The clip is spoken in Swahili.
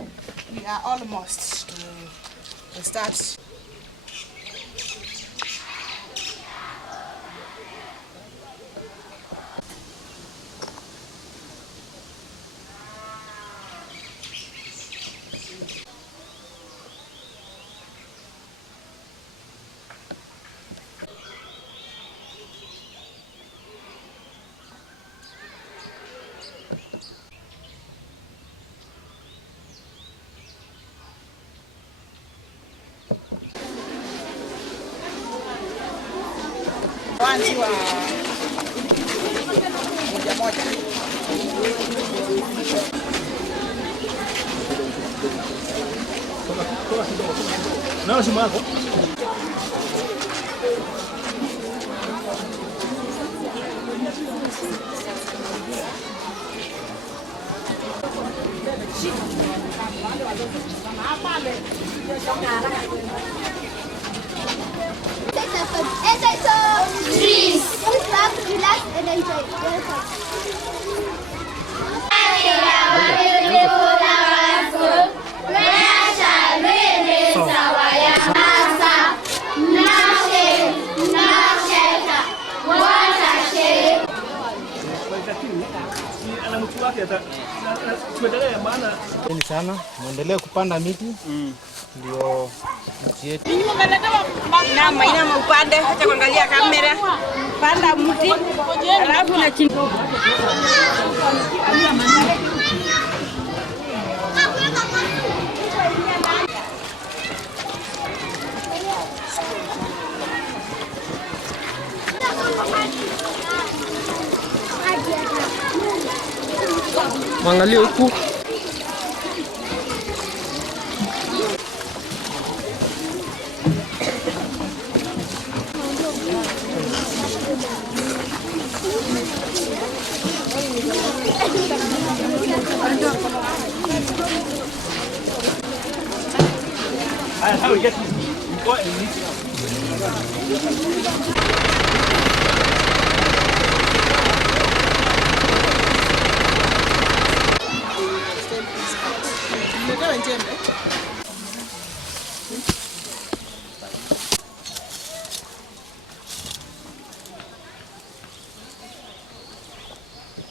We are almost to start. Wanziwa moja moja. Nao simu yako? Trees. Relax and enjoy. Sana muendelee kupanda miti ndio nchi yetu. Ina upande, acha kuangalia kamera. Panda mti alafu na chini. Mwangalie huku. How we get